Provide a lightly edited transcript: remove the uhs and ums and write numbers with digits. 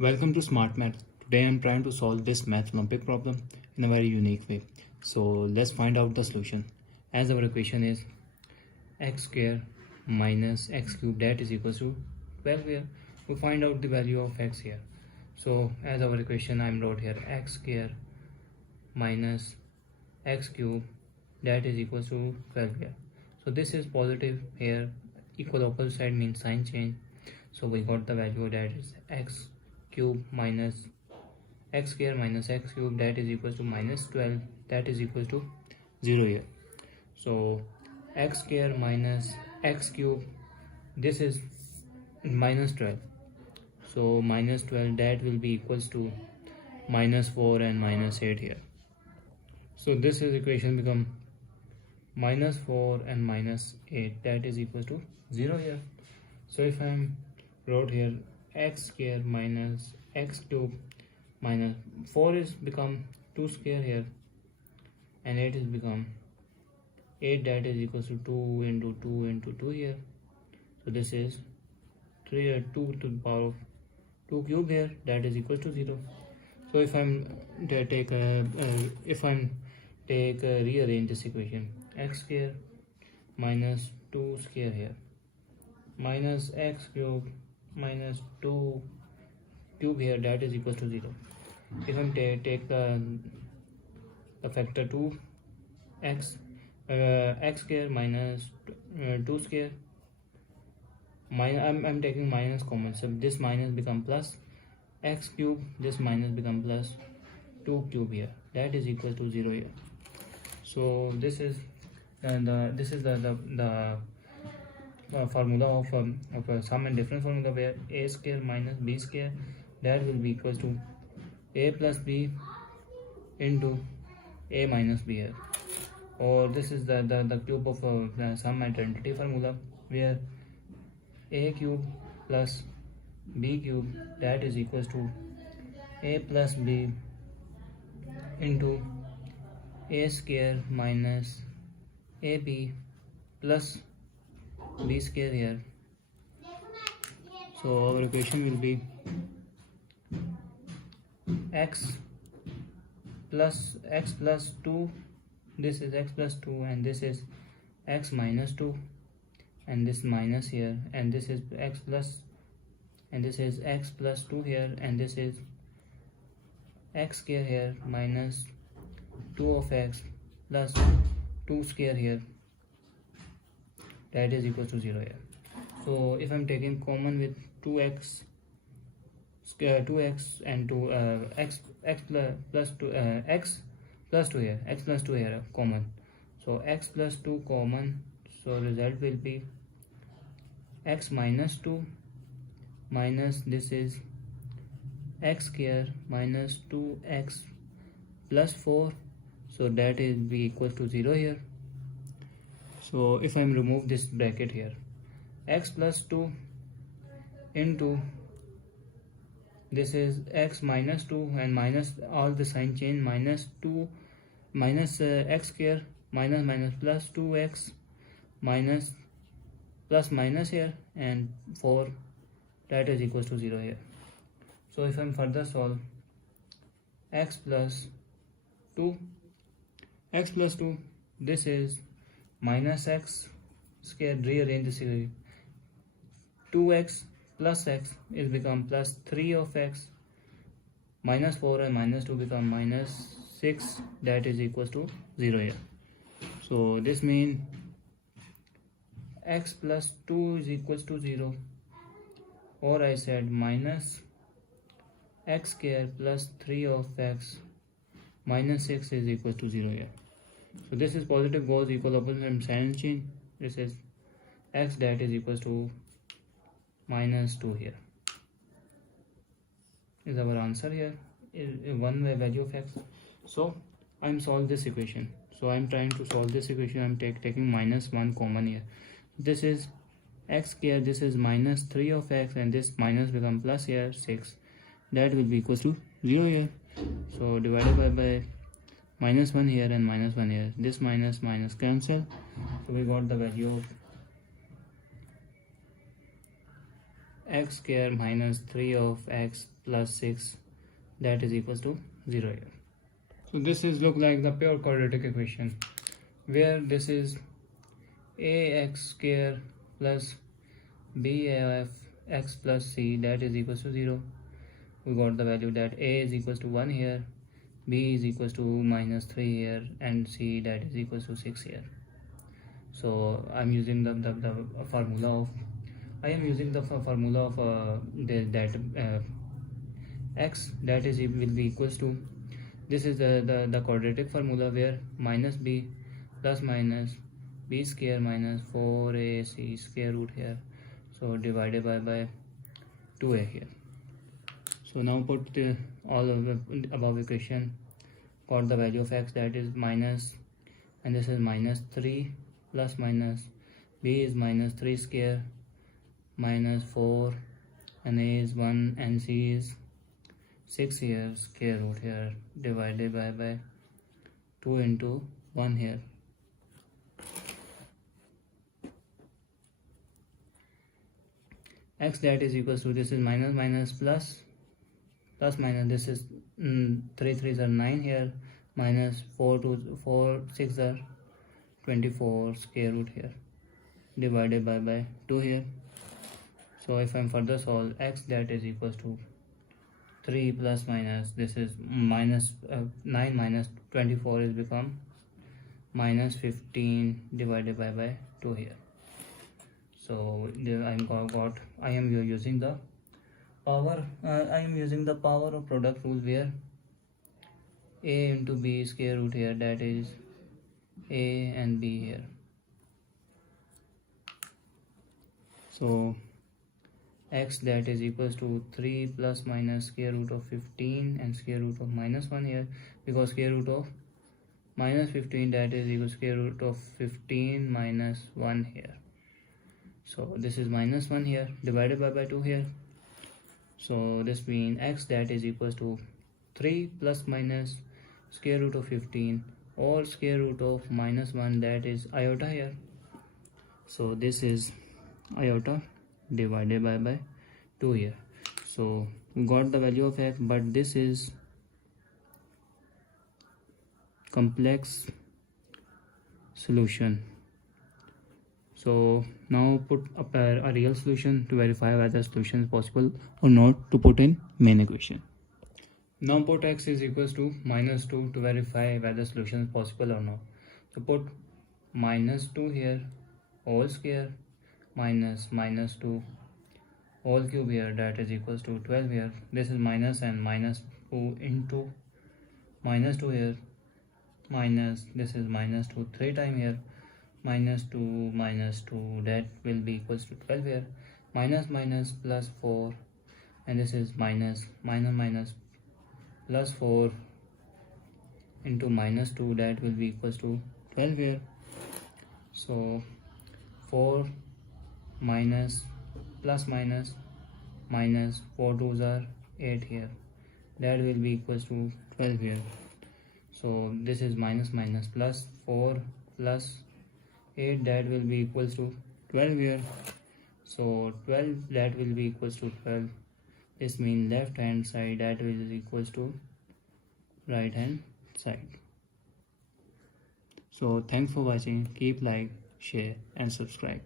Welcome to Smart Math. Today I'm trying to solve this math Olympic problem in a very unique way. So let's find out the solution. As our equation is x square minus x cube, that is equals to 12 here. We find out the value of x here. So as our equation I'm wrote here x square minus x cube, that is equals to 12 here. So this is positive here, equal opposite side means sign change. So we got the value that is x cube minus x square minus x cube, that is equals to minus 12, that is equals to 0 here. So x square minus x cube, this is minus 12, so minus 12, that will be equals to minus 4 and minus 8 here. So this is equation become minus 4 and minus 8, that is equals to 0 here. So if I'm wrote here x square minus x cube minus 4 is become 2 square here, and 8 is become 8, that is equals to 2 into 2 into 2 here. So this is 2 to the power of 2 cube here, that is equals to 0. So if I'm rearrange this equation, x square minus 2 square here minus x cube minus 2 cube here, that is equals to 0. If I take the factor 2 x square minus 2 square, I'm taking minus common, so this minus become plus x cube, this minus become plus 2 cube here, that is equal to 0 here. So this is the formula of a sum and difference formula, where a square minus b square, that will be equals to a plus b into a minus b here. Or this is the cube of sum identity formula, where a cube plus b cube, that is equals to a plus b into a square minus ab plus b square here. So our equation will be x plus 2, this is x plus 2, and this is x minus 2, and this minus here, and this is x plus, and this is x plus 2 here, and this is x square here minus 2 of x plus 2 square here, that is equal to 0 here. So if I'm taking common with 2x and 2 x plus 2 x plus 2 here, x plus 2 here common, so x plus 2 common, so result will be x minus 2 minus this is x square minus 2x plus 4, so that is be equal to 0 here. So if I remove this bracket here, x plus 2 into this is x minus 2 and minus all the sign change, minus 2 minus x square minus plus 2x minus plus minus here and 4, that is equals to 0 here. So if I'm further solve x plus 2, this is minus x square, rearrange this here, 2x plus x is become plus 3 of x, minus 4 and minus 2 become minus 6, that is equals to 0 here. So this means x plus 2 is equals to 0, or I said minus x square plus 3 of x minus 6 is equals to 0 here. So this is positive goes equal opposite and sign change, this is x, that is equals to minus 2 here is our answer here, is one way value of x. So I'm solve this equation, so I'm trying to solve this equation, I'm taking minus 1 common here, this is x square, this is minus 3 of x, and this minus become plus here 6, that will be equals to 0 here. So divided by minus 1 here and minus 1 here, this minus cancel, so we got the value of x square minus 3 of x plus 6 that is equals to 0 here. So this is look like the pure quadratic equation where this is ax square plus bf x plus c that is equals to 0. We got the value that a is equals to 1 here, b is equals to minus 3 here, and c that is equals to 6 here. So I'm using the formula of x that is will be equals to, this is the quadratic formula where minus b plus minus b square minus 4ac square root here, so divided by 2a here. So now put all of the above equation, got the value of x that is minus, and this is minus 3 plus minus b is minus 3 square minus 4, and a is 1 and c is 6 here square root here, divided by 2 into 1 here. X that is equals to, this is minus minus plus minus, this is 3 3s are 9 here, minus 4 6 are 24 square root here, divided by 2 here. So if I'm further solve, x that is equals to 3 plus minus, this is minus 9 minus 24 is become minus 15 divided by 2 here. So I am using the power of product rule where a into b square root here, that is a and b here. So x that is equals to 3 plus minus square root of 15 and square root of minus 1 here, because square root of minus 15 that is equal to square root of 15 minus 1 here. So this is minus 1 here, divided by 2 here. So this means x that is equals to 3 plus minus square root of 15 or square root of minus 1, that is iota here. So this is iota divided by 2 here. So we got the value of x, but this is complex solution. So now put up a real solution to verify whether solution is possible or not to put in main equation. Now put x is equals to minus 2 to verify whether solution is possible or not. So put minus 2 here, whole square, minus 2 whole cube here, that is equals to 12 here. This is minus and minus 2 into minus 2 here, minus, this is minus 2 3 times here, minus 2 that will be equals to 12 here, minus plus 4, and this is minus plus 4 into minus 2 that will be equals to 12 here. So 4 minus plus minus 4 2s are 8 here, that will be equals to 12 here. So this is minus plus 4 plus 8 that will be equals to 12 here. So 12 that will be equals to 12. This means left hand side that is equals to right hand side. So thanks for watching. Keep like, share and subscribe.